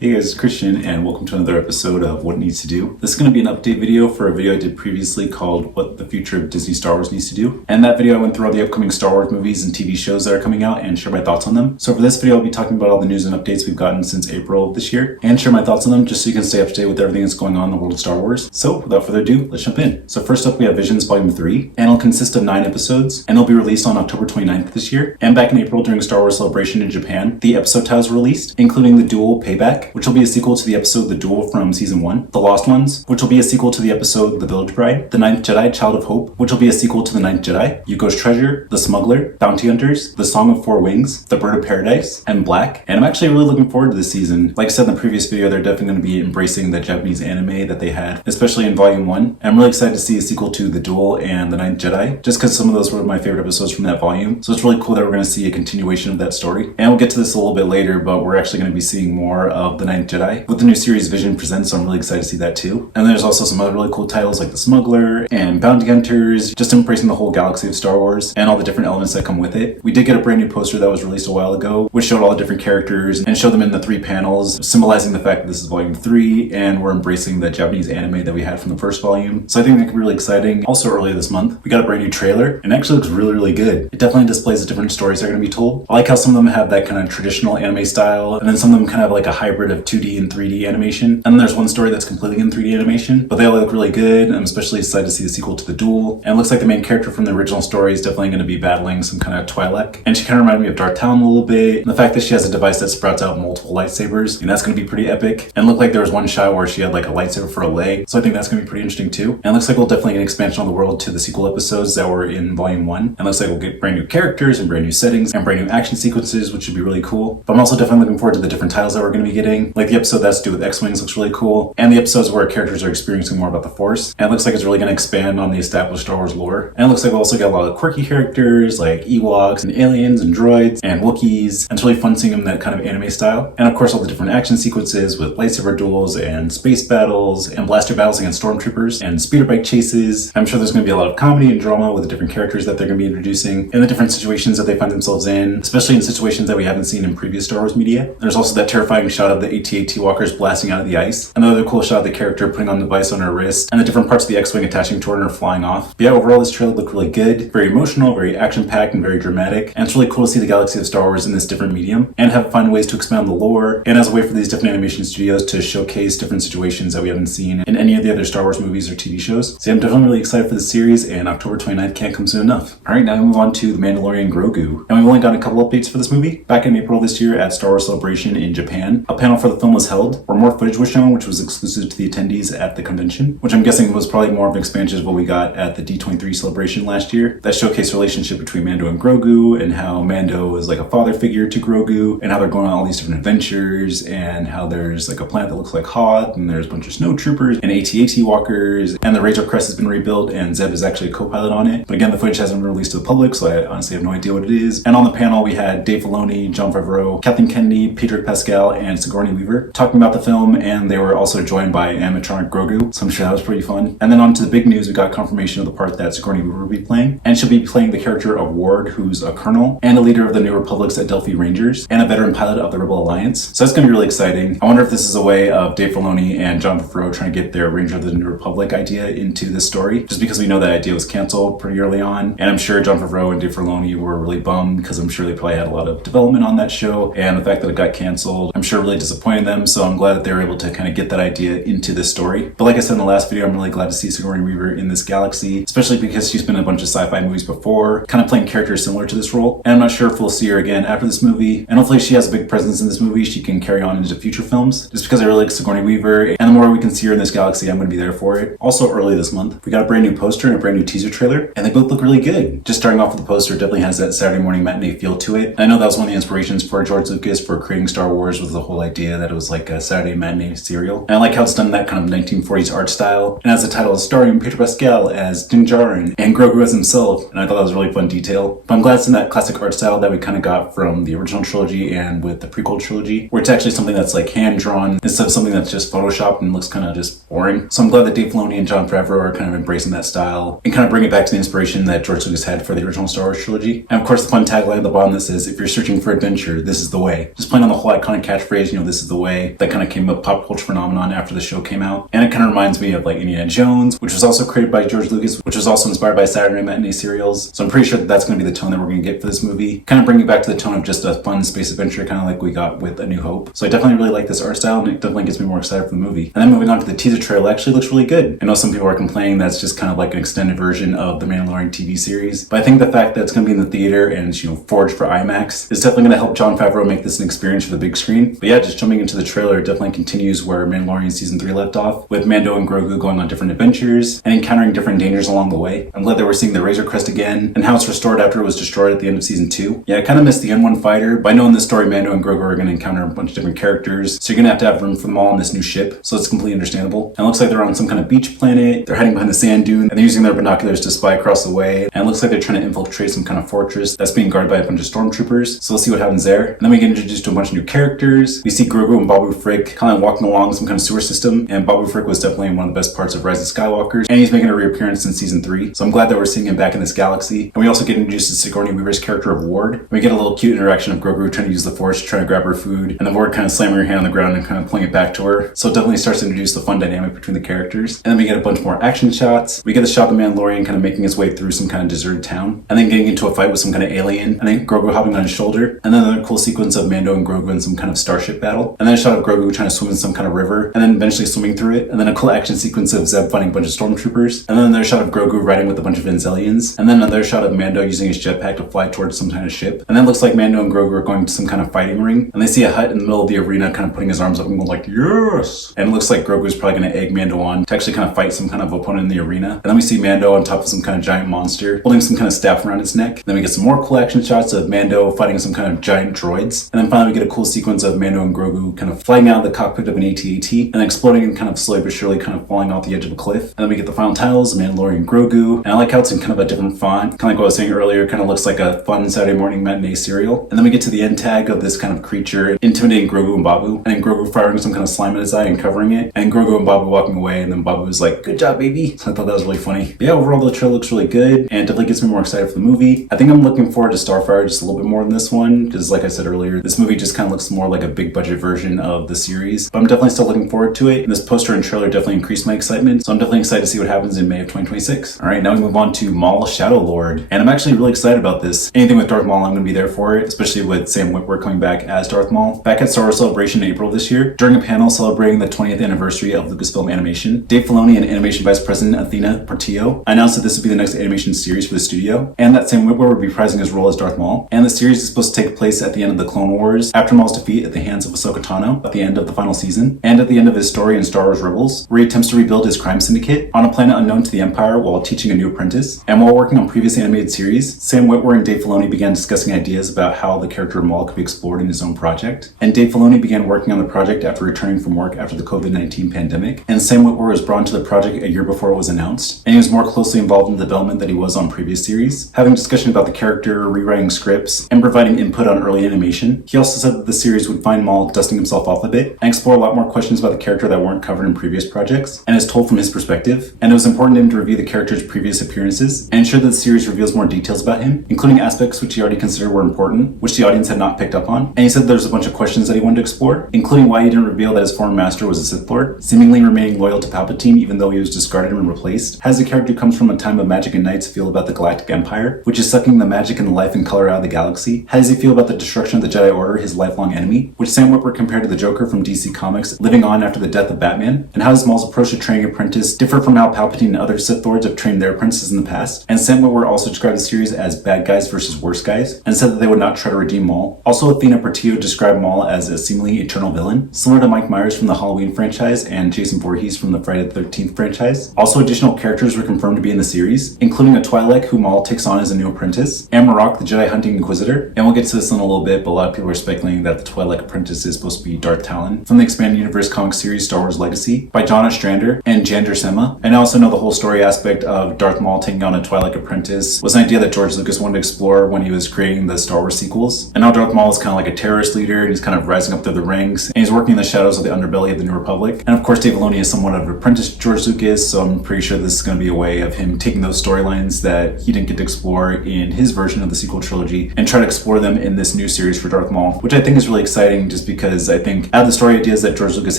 Hey guys, it's Christian and welcome to another episode of What It Needs to Do. This is going to be an update video for a video I did previously called What the Future of Disney Star Wars Needs to Do. And that video I went through all the upcoming Star Wars movies and TV shows that are coming out and share my thoughts on them. So for this video I'll be talking about all the news and updates we've gotten since April of this year and share my thoughts on them just so you can stay up to date with everything that's going on in the world of Star Wars. So without further ado, let's jump in. So first up we have Visions Volume 3 and it'll consist of 9 episodes and it'll be released on October 29th this year. And back in April during Star Wars Celebration in Japan, the episode titles were released, including The Duel Payback, which will be a sequel to the episode The Duel from Season 1, The Lost Ones, which will be a sequel to the episode The Village Bride, The Ninth Jedi, Child of Hope, which will be a sequel to The Ninth Jedi, Yuko's Treasure, The Smuggler, Bounty Hunters, The Song of Four Wings, The Bird of Paradise, and Black. And I'm actually really looking forward to this season. Like I said in the previous video, they're definitely going to be embracing the Japanese anime that they had, especially in Volume 1. And I'm really excited to see a sequel to The Duel and The Ninth Jedi, just because some of those were my favorite episodes from that volume. So it's really cool that we're going to see a continuation of that story. And we'll get to this a little bit later, but we're actually going to be seeing more of The Ninth Jedi with the new series Vision Presents, so I'm really excited to see that too. And there's also some other really cool titles like The Smuggler and Bounty Hunters, just embracing the whole galaxy of Star Wars and all the different elements that come with it. We did get a brand new poster that was released a while ago, which showed all the different characters and showed them in the 3 panels, symbolizing the fact that this is Volume 3 and we're embracing the Japanese anime that we had from the first volume. So I think that could be really exciting. Also earlier this month, we got a brand new trailer and it actually looks really, really good. It definitely displays the different stories that are going to be told. I like how some of them have that kind of traditional anime style, and then some of them kind of have like a hybrid of 2D and 3D animation. And then there's one story that's completely in 3D animation, but they all look really good. I'm especially excited to see the sequel to The Duel. And it looks like the main character from the original story is definitely going to be battling some kind of Twi'lek. And she kind of reminded me of Darth Talon a little bit. And the fact that she has a device that sprouts out multiple lightsabers, and that's going to be pretty epic. And it looked like there was one shot where she had like a lightsaber for a leg. So I think that's going to be pretty interesting too. And it looks like we'll definitely get an expansion on the world to the sequel episodes that were in Volume 1. And it looks like we'll get brand new characters and brand new settings and brand new action sequences, which would be really cool. But I'm also definitely looking forward to the different titles that we're going to be getting. Like the episode that's to do with X-Wings looks really cool. And the episodes where characters are experiencing more about the Force. And it looks like it's really going to expand on the established Star Wars lore. And it looks like we'll also get a lot of quirky characters like Ewoks and aliens and droids and Wookiees. And it's really fun seeing them in that kind of anime style. And of course all the different action sequences with lightsaber duels and space battles and blaster battles against stormtroopers and speeder bike chases. I'm sure there's going to be a lot of comedy and drama with the different characters that they're going to be introducing and the different situations that they find themselves in, especially in situations that we haven't seen in previous Star Wars media. There's also that terrifying shot of the AT-AT walkers blasting out of the ice. Another cool shot of the character putting on the device on her wrist and the different parts of the X-Wing attaching to her and her flying off. But yeah, overall this trailer looked really good, very emotional, very action-packed, and very dramatic. And it's really cool to see the galaxy of Star Wars in this different medium and have find ways to expand the lore and as a way for these different animation studios to showcase different situations that we haven't seen in any of the other Star Wars movies or TV shows. So yeah, I'm definitely really excited for this series, and October 29th can't come soon enough. Alright, now we move on to The Mandalorian and Grogu. And we've only got a couple updates for this movie. Back in April this year at Star Wars Celebration in Japan, a panel for the film was held where more footage was shown, which was exclusive to the attendees at the convention, which I'm guessing was probably more of an expansion of what we got at the D23 celebration last year. That showcased the relationship between Mando and Grogu and how Mando is like a father figure to Grogu and how they're going on all these different adventures and how there's like a planet that looks like Hoth and there's a bunch of snowtroopers and AT-AT walkers and the Razor Crest has been rebuilt and Zeb is actually a co-pilot on it. But again, the footage hasn't been released to the public, so I honestly have no idea what it is. And on the panel we had Dave Filoni, Jon Favreau, Kathleen Kennedy, Pedro Pascal, and Sigourney Weaver talking about the film, and they were also joined by animatronic Grogu, so I'm sure that was pretty fun. And then on to the big news, we got confirmation of the part that Sigourney Weaver will be playing, and she'll be playing the character of Ward, who's a colonel and a leader of the New Republic's Adelphi Rangers and a veteran pilot of the Rebel Alliance. So that's going to be really exciting. I wonder if this is a way of Dave Filoni and Jon Favreau trying to get their Ranger of the New Republic idea into this story, just because we know that idea was canceled pretty early on, and I'm sure Jon Favreau and Dave Filoni were really bummed because I'm sure they probably had a lot of development on that show, and the fact that it got canceled I'm sure really disappointed them, so I'm glad that they were able to kind of get that idea into this story. But like I said in the last video, I'm really glad to see Sigourney Weaver in this galaxy, especially because she's been in a bunch of sci-fi movies before, kind of playing characters similar to this role, and I'm not sure if we'll see her again after this movie, and hopefully she has a big presence in this movie she can carry on into future films, just because I really like Sigourney Weaver, and the more we can see her in this galaxy, I'm going to be there for it. Also early this month, we got a brand new poster and a brand new teaser trailer, and they both look really good. Just starting off with the poster, it definitely has that Saturday morning matinee feel to it. And I know that was one of the inspirations for George Lucas for creating Star Wars, was the whole idea that it was like a Saturday matinee serial. And I like how it's done in that kind of 1940s art style, and as the title is starring Pedro Pascal as Din Djarin and Grogu as himself, and I thought that was a really fun detail. But I'm glad it's in that classic art style that we kind of got from the original trilogy and with the prequel trilogy, where it's actually something that's like hand-drawn instead of something that's just photoshopped and looks kind of just boring. So I'm glad that Dave Filoni and Jon Favreau are kind of embracing that style and kind of bring it back to the inspiration that George Lucas had for the original Star Wars trilogy. And of course the fun tagline at the bottom that says, "If you're searching for adventure, this is the way." Just playing on the whole iconic catchphrase, this is the way that kind of came a pop culture phenomenon after the show came out. And it kind of reminds me of like Indiana Jones, which was also created by George Lucas, which was also inspired by Saturday Night Matinee serials. So I'm pretty sure that that's going to be the tone that we're going to get for this movie. Kind of bringing back to the tone of just a fun space adventure, kind of like we got with A New Hope. So I definitely really like this art style, and it definitely gets me more excited for the movie. And then moving on to the teaser trailer, actually looks really good. I know some people are complaining that's just kind of like an extended version of the Mandalorian TV series, but I think the fact that it's going to be in the theater and it's, forged for IMAX is definitely going to help Jon Favreau make this an experience for the big screen. But yeah, just jumping into the trailer, it definitely continues where Mandalorian Season 3 left off, with Mando and Grogu going on different adventures and encountering different dangers along the way. I'm glad that we're seeing the Razor Crest again, and how it's restored after it was destroyed at the end of Season 2. Yeah, I kind of missed the N1 fighter, but I know in this story Mando and Grogu are going to encounter a bunch of different characters, so you're going to have room for them all on this new ship, so it's completely understandable. And it looks like they're on some kind of beach planet, they're hiding behind the sand dune, and they're using their binoculars to spy across the way, and it looks like they're trying to infiltrate some kind of fortress that's being guarded by a bunch of stormtroopers, so we'll see what happens there. And then we get introduced to a bunch of new characters. We see Grogu and Babu Frick kind of walking along some kind of sewer system, and Babu Frick was definitely one of the best parts of Rise of Skywalker, and he's making a reappearance in Season 3, so I'm glad that we're seeing him back in this galaxy. And we also get introduced to Sigourney Weaver's character of Ward. We get a little cute interaction of Grogu trying to use the Force to try to grab her food, and then Ward kind of slamming her hand on the ground and kind of pulling it back to her. So it definitely starts to introduce the fun dynamic between the characters. And then we get a bunch more action shots. We get a shot of the Mandalorian kind of making his way through some kind of deserted town, and then getting into a fight with some kind of alien, and then Grogu hopping on his shoulder, and then another cool sequence of Mando and Grogu in some kind of starship battle, and then a shot of Grogu trying to swim in some kind of river, and then eventually swimming through it, and then a cool action sequence of Zeb fighting a bunch of stormtroopers, and then another shot of Grogu riding with a bunch of Venzelians, and then another shot of Mando using his jetpack to fly towards some kind of ship, and then it looks like Mando and Grogu are going to some kind of fighting ring, and they see a hut in the middle of the arena kind of putting his arms up and going like, yes! And it looks like Grogu is probably going to egg Mando on to actually kind of fight some kind of opponent in the arena, and then we see Mando on top of some kind of giant monster, holding some kind of staff around its neck. Then we get some more cool action shots of Mando fighting some kind of giant droids, and then finally we get a cool sequence of Mando and Grogu kind of flying out of the cockpit of an AT-AT, and exploding and kind of slowly but surely kind of falling off the edge of a cliff. And then we get the final titles, Mandalorian and Grogu, and I like how it's in kind of a different font, kind of like what I was saying earlier, kind of looks like a fun Saturday morning matinee serial. And then we get to the end tag of this kind of creature intimidating Grogu and Babu, and then Grogu firing some kind of slime at his eye and covering it, and Grogu and Babu walking away, and then Babu was like, good job, baby. So I thought that was really funny. But yeah, overall the trailer looks really good, and definitely gets me more excited for the movie. I think I'm looking forward to Starfighter just a little bit more than this one, because like I said earlier, this movie just kind of looks more like a big budget version of the series, but I'm definitely still looking forward to it, and this poster and trailer definitely increased my excitement, so I'm definitely excited to see what happens in May of 2026. Alright, now we move on to Maul Shadow Lord, and I'm actually really excited about this. Anything with Darth Maul, I'm going to be there for it, especially with Sam Witwer coming back as Darth Maul. Back at Star Wars Celebration in April this year, during a panel celebrating the 20th anniversary of Lucasfilm Animation, Dave Filoni and Animation Vice President Athena Portillo announced that this would be the next animation series for the studio, and that Sam Witwer would be reprising his role as Darth Maul, and the series is supposed to take place at the end of the Clone Wars, after Maul's defeat at the hands of Ahsoka Tano at the end of the final season, and at the end of his story in Star Wars Rebels, where he attempts to rebuild his crime syndicate on a planet unknown to the Empire while teaching a new apprentice. And while working on previous animated series, Sam Witwer and Dave Filoni began discussing ideas about how the character of Maul could be explored in his own project. And Dave Filoni began working on the project after returning from work after the COVID-19 pandemic, and Sam Witwer was brought into the project a year before it was announced, and he was more closely involved in the development than he was on previous series, having discussion about the character, rewriting scripts, and providing input on early animation. He also said that the series would find Maul dusting himself off a bit and explore a lot more questions about the character that weren't covered in previous projects, and is told from his perspective. And it was important to him to review the character's previous appearances and ensure that the series reveals more details about him, including aspects which he already considered were important, which the audience had not picked up on. And he said there's a bunch of questions that he wanted to explore, including why he didn't reveal that his former master was a Sith Lord, seemingly remaining loyal to Palpatine even though he was discarded and replaced. How does the character who comes from a time of magic and knights feel about the Galactic Empire, which is sucking the magic and the life and color out of the galaxy? How does he feel about the destruction of the Jedi Order, his lifelong enemy, which Sam Witwer compared to the Joker from DC Comics living on after the death of Batman? And how does Maul's approach to training apprentice differ from how Palpatine and other Sith Lords have trained their apprentices in the past? And Sam Witwer also described the series as bad guys versus worse guys, and said that they would not try to redeem Maul. Also, Athena Portillo described Maul as a seemingly eternal villain, similar to Mike Myers from the Halloween franchise and Jason Voorhees from the Friday the 13th franchise. Also, additional characters were confirmed to be in the series, including a Twi'lek who Maul takes on as a new apprentice, and Marok, the Jedi hunting inquisitor. And we'll get to this in a little bit, but a lot of people are speculating that the Twi'lek apprentice is supposed to be Darth Talon from the Expanded Universe comic series Star Wars Legacy by John Ostrander and Jander Sema. And I also know the whole story aspect of Darth Maul taking on a Twi'lek apprentice was an idea that George Lucas wanted to explore when he was creating the Star Wars sequels. And now Darth Maul is kind of like a terrorist leader, and he's kind of rising up through the ranks, and he's working in the shadows of the underbelly of the New Republic. And of course, Dave Filoni is somewhat of an apprentice to George Lucas, so I'm pretty sure this is going to be a way of him taking those storylines that he didn't get to explore in his version of the sequel trilogy and try to explore them in this new series for Darth Maul, which I think is really exciting just because because I think out of the story ideas that George Lucas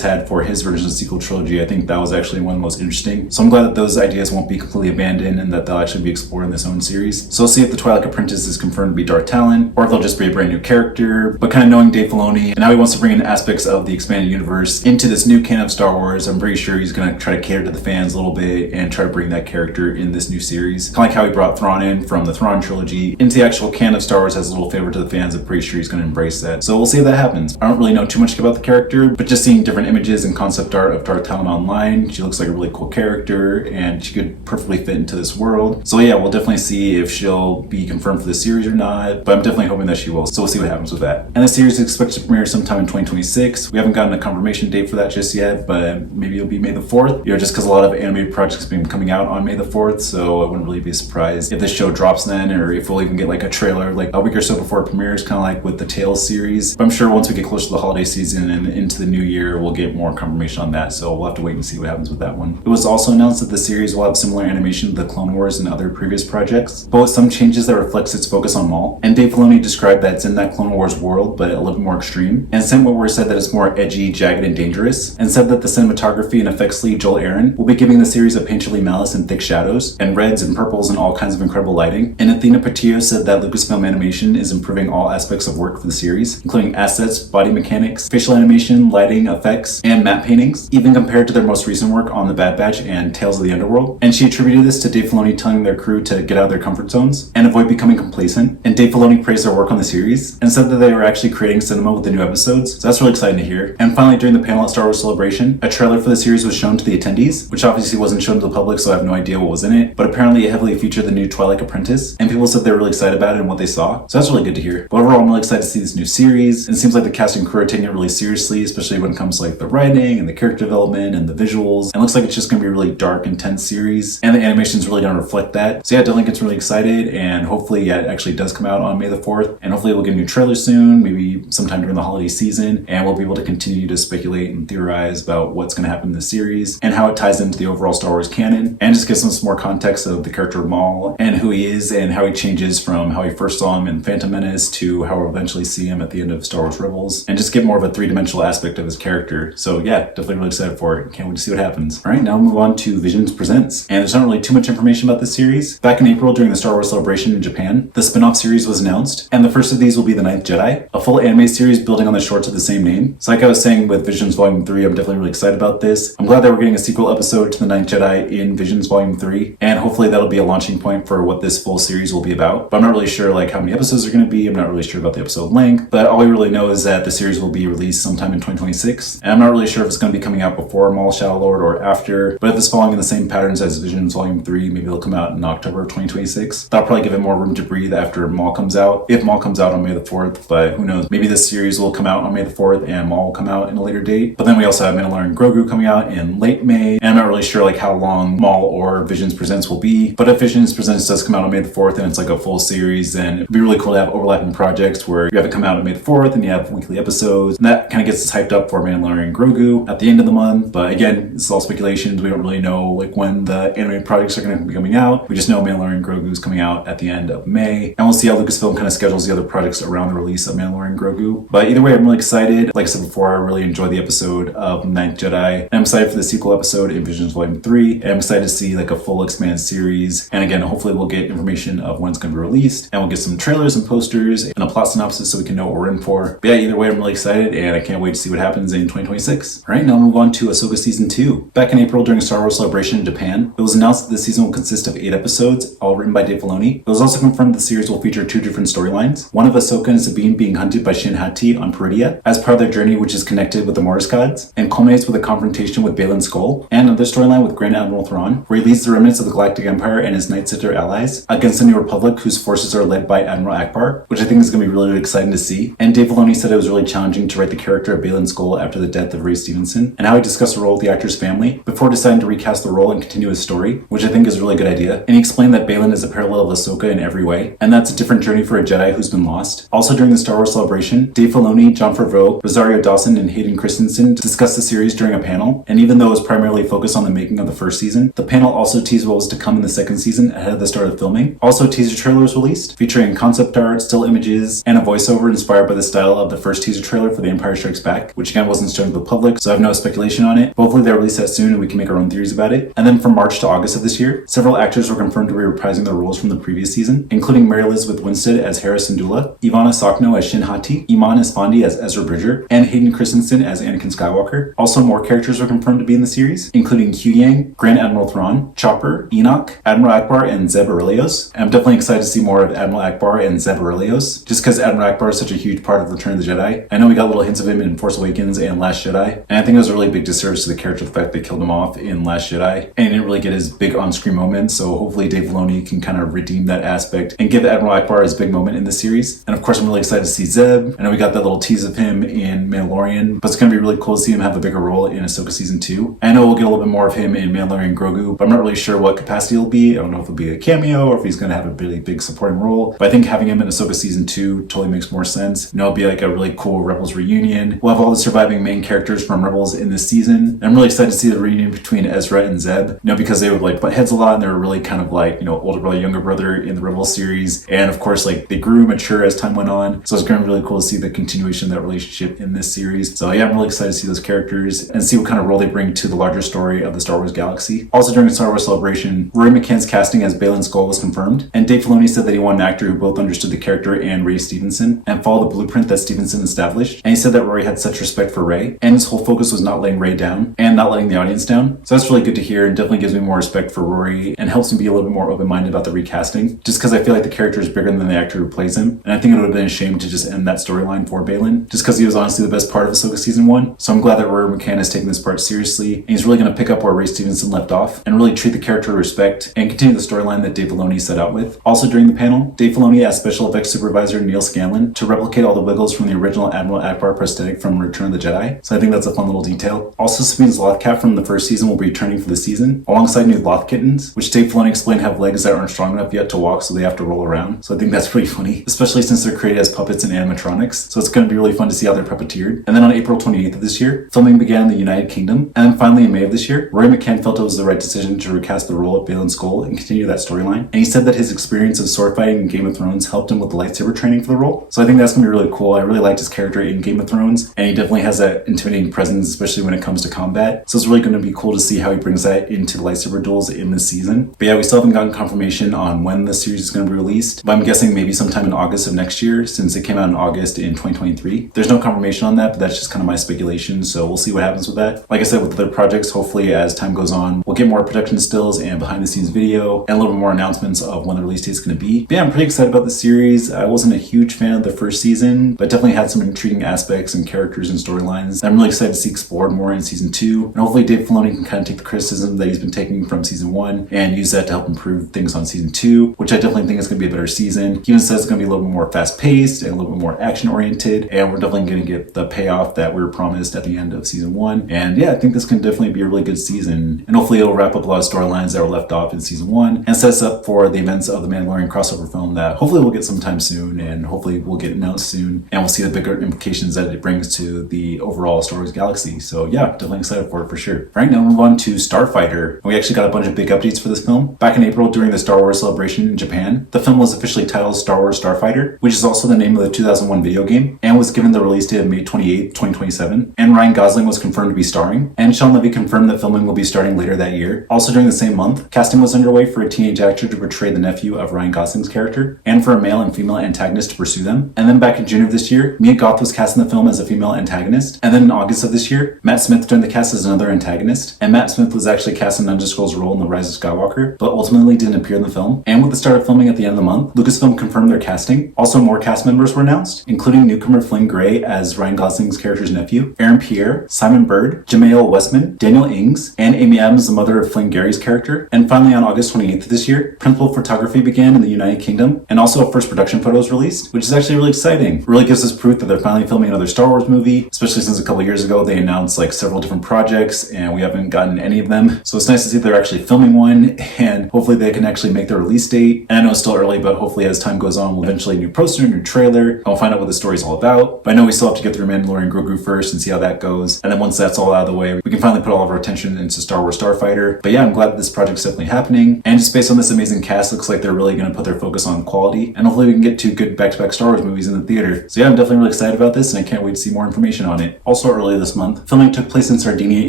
had for his version of the sequel trilogy, I think that was actually one of the most interesting. So I'm glad that those ideas won't be completely abandoned and that they'll actually be explored in this own series. So we'll see if the Twilight Apprentice is confirmed to be Darth Talon, or if they'll just be a brand new character. But kind of knowing Dave Filoni and how he wants to bring in aspects of the expanded universe into this new canon of Star Wars, I'm pretty sure he's going to try to cater to the fans a little bit and try to bring that character in this new series. Kind of like how he brought Thrawn in from the Thrawn trilogy into the actual canon of Star Wars as a little favor to the fans. I'm pretty sure he's going to embrace that. So we'll see if that happens. I don't really know too much about the character, but just seeing different images and concept art of Darth Talon online, she looks like a really cool character and she could perfectly fit into this world. So yeah, we'll definitely see if she'll be confirmed for the series or not, but I'm definitely hoping that she will. So we'll see what happens with that. And the series is expected to premiere sometime in 2026. We haven't gotten a confirmation date for that just yet, but maybe it'll be May the 4th, just because a lot of animated projects have been coming out on May the 4th, so I wouldn't really be surprised if this show drops then, or if we'll even get like a trailer like a week or so before it premieres, kind of like with the Tales series. But I'm sure once we get closer to the holiday season and into the new year, we'll get more confirmation on that, so we'll have to wait and see what happens with that one. It was also announced that the series will have similar animation to the Clone Wars and other previous projects, but with some changes that reflects its focus on Maul. And Dave Filoni described that it's in that Clone Wars world, but a little bit more extreme. And Sam Witwer said that it's more edgy, jagged, and dangerous, and said that the cinematography and effects lead Joel Aaron will be giving the series a painterly malice and thick shadows, and reds and purples and all kinds of incredible lighting. And Athena Patillo said that Lucasfilm Animation is improving all aspects of work for the series, including assets, body mechanics, facial animation, lighting, effects, and matte paintings, even compared to their most recent work on The Bad Batch and Tales of the Underworld. And she attributed this to Dave Filoni telling their crew to get out of their comfort zones and avoid becoming complacent. And Dave Filoni praised their work on the series and said that they were actually creating cinema with the new episodes, so that's really exciting to hear. And finally, during the panel at Star Wars Celebration, a trailer for the series was shown to the attendees, which obviously wasn't shown to the public, so I have no idea what was in it, but apparently it heavily featured the new Twilight Apprentice, and people said they were really excited about it and what they saw, so that's really good to hear. But overall, I'm really excited to see this new series, and it seems like the cast and crew are taking it really seriously, especially when it comes to like the writing and the character development and the visuals, and it looks like it's just going to be a really dark, intense series, and the animation is really going to reflect that. So yeah, definitely gets really excited, and hopefully it actually does come out on May the 4th, and hopefully we'll get a new trailer soon, maybe sometime during the holiday season, and we'll be able to continue to speculate and theorize about what's going to happen in the series and how it ties into the overall Star Wars canon, and just gives us more context of the character of Maul and who he is and how he changes from how we first saw him in Phantom Menace to how we'll eventually see him at the end of Star Wars Rebels, and just get more of a three-dimensional aspect of his character. So yeah, definitely really excited for it. Can't wait to see what happens. All right, now we'll move on to Visions Presents. And there's not really too much information about this series. Back in April during the Star Wars Celebration in Japan, the spin-off series was announced, and the first of these will be The Ninth Jedi, a full anime series building on the shorts of the same name. So like I was saying with Visions Volume 3, I'm definitely really excited about this. I'm glad that we're getting a sequel episode to The Ninth Jedi in Visions Volume 3, and hopefully that'll be a launching point for what this full series will be about. But I'm not really sure like how many episodes are going to be. I'm not really sure about the episode length, but all we really know is that the series will be released sometime in 2026, and I'm not really sure if it's going to be coming out before Maul Shadow Lord or after, but if it's following in the same patterns as Visions Volume 3, maybe it'll come out in October of 2026. That'll probably give it more room to breathe after Maul comes out, if Maul comes out on May the 4th, but who knows, maybe this series will come out on May the 4th and Maul will come out in a later date. But then we also have Mandalorian and Grogu coming out in late May, and I'm not really sure like how long Maul or Visions Presents will be, but if Visions Presents does come out on May the 4th and it's like a full series, then it'd be really cool to have overlapping projects where you have it come out on May the 4th and you have weekly episodes, and that kind of gets us hyped up for Mandalorian and Grogu at the end of the month. But again, it's all speculations. We don't really know like when the animated projects are going to be coming out. We just know Mandalorian and Grogu is coming out at the end of May, and we'll see how Lucasfilm kind of schedules the other projects around the release of Mandalorian and Grogu. But either way, I'm really excited. Like I said before, I really enjoyed the episode of Ninth Jedi, and I'm excited for the sequel episode in Visions Volume 3, and I'm excited to see like a full expanded series. And again, hopefully we'll get information of when it's going to be released, and we'll get some trailers and posters and a plot synopsis so we can know what we're in for. But yeah, either way, I'm really excited, and I can't wait to see what happens in 2026. All right, now I'll move on to Ahsoka Season 2. Back in April during Star Wars Celebration in Japan, it was announced that the season will consist of 8 episodes, all written by Dave Filoni. It was also confirmed the series will feature 2 different storylines, one of Ahsoka and Sabine being hunted by Shin Hati on Peridia as part of their journey, which is connected with the Mortis gods, and culminates with a confrontation with Baylan Skoll, and another storyline with Grand Admiral Thrawn, where he leads the remnants of the Galactic Empire and his Night Sister allies against the New Republic, whose forces are led by Admiral Akbar, which I think is going to be really, really exciting to see. And Dave Filoni said it was really challenging to write the character of Baylan Skoll after the death of Ray Stevenson, and how he discussed the role with the actor's family before deciding to recast the role and continue his story, which I think is a really good idea. And he explained that Baylan is a parallel of Ahsoka in every way, and that's a different journey for a Jedi who's been lost. Also during the Star Wars Celebration, Dave Filoni, Jon Favreau, Rosario Dawson, and Hayden Christensen discussed the series during a panel, and even though it was primarily focused on the making of the first season, the panel also teased what was to come in the second season ahead of the start of filming. Also, a teaser trailer was released, featuring concept art, still images, and a voiceover inspired by the style of the first teaser trailer for The Empire Strikes Back, which again wasn't shown to the public, so I have no speculation on it. But hopefully they'll release that soon and we can make our own theories about it. And then from March to August of this year, several actors were confirmed to be reprising their roles from the previous season, including Mary Elizabeth Winstead as Hera Syndulla, Ivana Sokno as Shin Hati, Iman Esfandi as Ezra Bridger, and Hayden Christensen as Anakin Skywalker. Also, more characters were confirmed to be in the series, including Q Yang, Grand Admiral Thrawn, Chopper, Enoch, Admiral Akbar, and Zeb Orrelios. And I'm definitely excited to see more of Admiral Akbar and Zeb Orrelios, just because Admiral Akbar is such a huge part of Return of the Jedi. I know we got little hints of him in Force Awakens and Last Jedi, and I think it was a really big disservice to the character the fact they killed him off in Last Jedi, and he didn't really get his big on-screen moment, so hopefully Dave Filoni can kind of redeem that aspect and give Admiral Akbar his big moment in the series. And of course, I'm really excited to see Zeb. I know we got that little tease of him in Mandalorian, but it's going to be really cool to see him have a bigger role in Ahsoka Season 2. I know we'll get a little bit more of him in Mandalorian and Grogu, but I'm not really sure what capacity he'll be. I don't know if it'll be a cameo or if he's going to have a really big supporting role, but I think having him in Ahsoka Season 2 totally makes more sense. You know, it'll be like a really cool Rebels reunion. We'll have all the surviving main characters from Rebels in this season. And I'm really excited to see the reunion between Ezra and Zeb, you know, because they would like butt heads a lot and they were really kind of like, you know, older brother, younger brother in the Rebels series. And of course, like they grew mature as time went on. So it's going to be really cool to see the continuation of that relationship in this series. So yeah, I'm really excited to see those characters and see what kind of role they bring to the larger story of the Star Wars galaxy. Also during the Star Wars Celebration, Rory McCann's casting as Baylan Skoll was confirmed. And Dave Filoni said that he wanted an actor who both understood the character and Ray Stevenson and followed the blueprint that Stevenson established. And he said that Rory had such respect for Ray and his whole focus was not letting Ray down and not letting the audience down. So that's really good to hear and definitely gives me more respect for Rory and helps me be a little bit more open-minded about the recasting, just because I feel like the character is bigger than the actor who plays him. And I think it would have been a shame to just end that storyline for Baylan, just because he was honestly the best part of Ahsoka Season 1. So I'm glad that Rory McCann is taking this part seriously and he's really going to pick up where Ray Stevenson left off and really treat the character with respect and continue the storyline that Dave Filoni set out with. Also during the panel, Dave Filoni asked Special Effects Supervisor Neil Scanlon to replicate all the wiggles from the original Admiral Akbar prosthetic from Return of the Jedi. So I think that's a fun little detail. Also, Sabine's Lothcat from the first season will be returning for the season, alongside new Loth kittens, which Dave Filoni explained have legs that aren't strong enough yet to walk, so they have to roll around. So I think that's pretty funny, especially since they're created as puppets and animatronics. So it's going to be really fun to see how they're puppeteered. And then on April 28th of this year, filming began in the United Kingdom. And then finally in May of this year, Rory McCann felt it was the right decision to recast the role of Baylan Skoll and continue that storyline. And he said that his experience of sword fighting in Game of Thrones helped him with the lightsaber training for the role. So I think that's going to be really cool. I really liked his character in Game of Thrones, and he definitely has that intimidating presence, especially when it comes to combat. So it's really going to be cool to see how he brings that into the lightsaber duels in this season. But yeah, we still haven't gotten confirmation on when the series is going to be released, but I'm guessing maybe sometime in August of next year, since it came out in August in 2023. There's no confirmation on that, but that's just kind of my speculation, so we'll see what happens with that. Like I said, with other projects, hopefully as time goes on, we'll get more production stills and behind the scenes video and a little bit more announcements of when the release date is going to be. But yeah, I'm pretty excited about the series. I wasn't a huge fan of the first season, but definitely had some intriguing aspects and characters and storylines. I'm really excited to see explored more in season 2, and hopefully Dave Filoni can kind of take the criticism that he's been taking from season 1 and use that to help improve things on season 2, which I definitely think is going to be a better season. He even says it's going to be a little bit more fast paced and a little bit more action oriented, and we're definitely going to get the payoff that we were promised at the end of season 1. And yeah, I think this can definitely be a really good season, and hopefully it'll wrap up a lot of storylines that were left off in season 1 and set us up for the events of the Mandalorian crossover film that hopefully we'll get sometime soon, and hopefully we'll get announced soon, and we'll see the bigger implications that it brings to the overall Star Wars galaxy. So yeah, definitely excited for it for sure. Right now, we'll move on to Starfighter. We actually got a bunch of big updates for this film. Back in April during the Star Wars Celebration in Japan, the film was officially titled Star Wars Starfighter, which is also the name of the 2001 video game, and was given the release date of May 28, 2027. And Ryan Gosling was confirmed to be starring, and Sean Levy confirmed that filming will be starting later that year. Also during the same month, casting was underway for a teenage actor to portray the nephew of Ryan Gosling's character, and for a male and female antagonist to pursue them. And then back in June of this year, Mia Goth was cast in the film as a female antagonist. And then in August of this year, Matt Smith joined the cast as another antagonist. And Matt Smith was actually cast in Ninja Scroll's role in The Rise of Skywalker, but ultimately didn't appear in the film. And with the start of filming at the end of the month, Lucasfilm confirmed their casting. Also, more cast members were announced, including newcomer Flynn Gray as Ryan Gosling's character's nephew, Aaron Pierre, Simon Bird, Jamail Westman, Daniel Ings, and Amy Adams, the mother of Flynn Gary's character. And finally, on August 28th of this year, principal photography began in the United Kingdom, and also a first production photo was released, which is actually really exciting. It really gives us proof that they're finally filming another Star Wars movie, especially since a couple years ago they announced like several different projects and we haven't gotten any of them. So it's nice to see they're actually filming one, and hopefully they can actually make their release date. And I know it's still early, but hopefully as time goes on, we'll eventually new poster, new trailer, and we'll find out what the story's all about. But I know we still have to get through Mandalorian and Grogu first and see how that goes. And then once that's all out of the way, we can finally put all of our attention into Star Wars Starfighter. But yeah, I'm glad that this project's definitely happening. And just based on this amazing cast, looks like they're really going to put their focus on quality. And hopefully we can get 2 good back-to-back Star Wars movies in the theater. So yeah, I'm definitely really excited about this, and I can't wait to see more information on it. Also earlier this month, filming took place in Sardinia,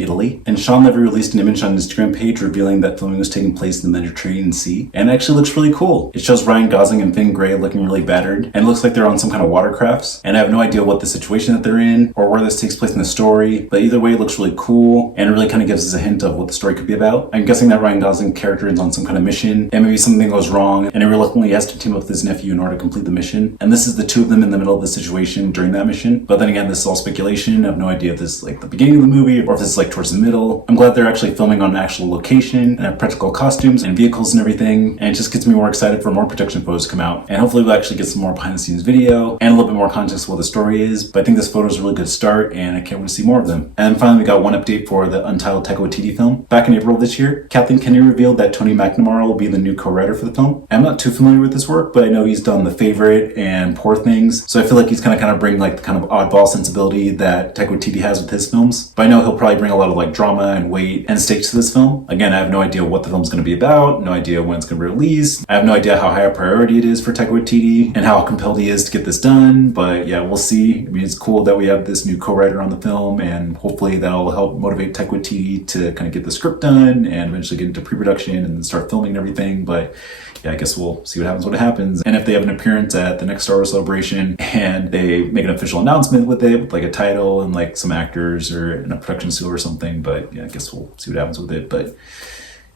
Italy, and Sean Levy released an image on his Instagram page revealing that filming was taking place in the Mediterranean Sea, and it actually looks really cool. It shows Ryan Gosling and Finn Gray looking really battered, and it looks like they're on some kind of watercrafts, and I have no idea what the situation that they're in or where this takes place in the story, but either way it looks really cool, and it really kind of gives us a hint of what the story could be about. I'm guessing that Ryan Gosling character is on some kind of mission, and maybe something goes wrong, and he reluctantly has to team up with his nephew in order to complete the mission, and this is the two of them in the middle of the situation during that mission. But then again, this is all speculation. I have no idea if this is like the beginning of the movie or if this is like towards the middle. I'm glad they're actually filming on an actual location and have practical costumes and vehicles and everything, and it just gets me more excited for more production photos to come out, and hopefully we'll actually get some more behind the scenes video and a little bit more context of what the story is. But I think this photo is a really good start, and I can't wait to see more of them. And then finally, we got one update for the Untitled Taika Waititi film. Back in April of this year, Kathleen Kennedy revealed that Tony McNamara will be the new co-writer for the film. I'm not too familiar with this work, but I know he's done The Favorite and Poor Things, so I feel like he's kind of bring like the kind of oddball sensibility that Taika Waititi has with his films. But I know he'll probably bring a lot of like drama and weight and stakes to this film. Again, I have no idea what the film's going to be about, no idea when it's going to be released. I have no idea how high a priority it is for Taika Waititi and how compelled he is to get this done. But yeah, we'll see. I mean, it's cool that we have this new co-writer on the film, and hopefully that'll help motivate Taika Waititi to kind of get the script done and eventually get into pre-production and start filming and everything. But yeah, I guess we'll see what happens when it happens. And if they have an appearance at the next Star Wars Celebration and they make an official announcement with it, with like a title and like some actors or in a production seal or something. But yeah, I guess we'll see what happens with it. But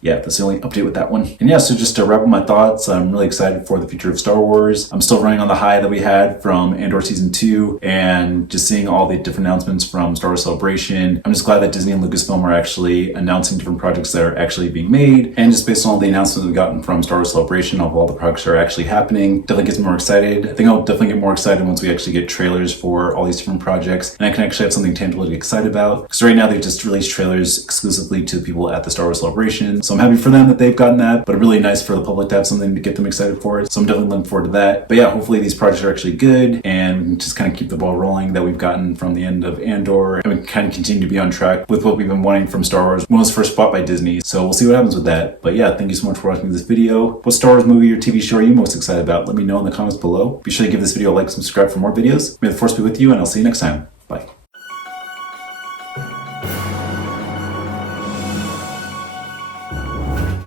yeah, that's the only update with that one. And yeah, so just to wrap up my thoughts, I'm really excited for the future of Star Wars. I'm still running on the high that we had from Andor Season 2 and just seeing all the different announcements from Star Wars Celebration. I'm just glad that Disney and Lucasfilm are actually announcing different projects that are actually being made. And just based on all the announcements we've gotten from Star Wars Celebration of all the projects that are actually happening, definitely gets me more excited. I think I'll definitely get more excited once we actually get trailers for all these different projects and I can actually have something tangible to get excited about. Because right now they just released trailers exclusively to people at the Star Wars Celebration. So I'm happy for them that they've gotten that, but really nice for the public to have something to get them excited for it. So I'm definitely looking forward to that. But yeah, hopefully these projects are actually good and we can just kind of keep the ball rolling that we've gotten from the end of Andor, and we can kind of continue to be on track with what we've been wanting from Star Wars when it was first bought by Disney. So we'll see what happens with that. But yeah, thank you so much for watching this video. What Star Wars movie or TV show are you most excited about? Let me know in the comments below. Be sure to give this video a like and subscribe for more videos. May the Force be with you, and I'll see you next time.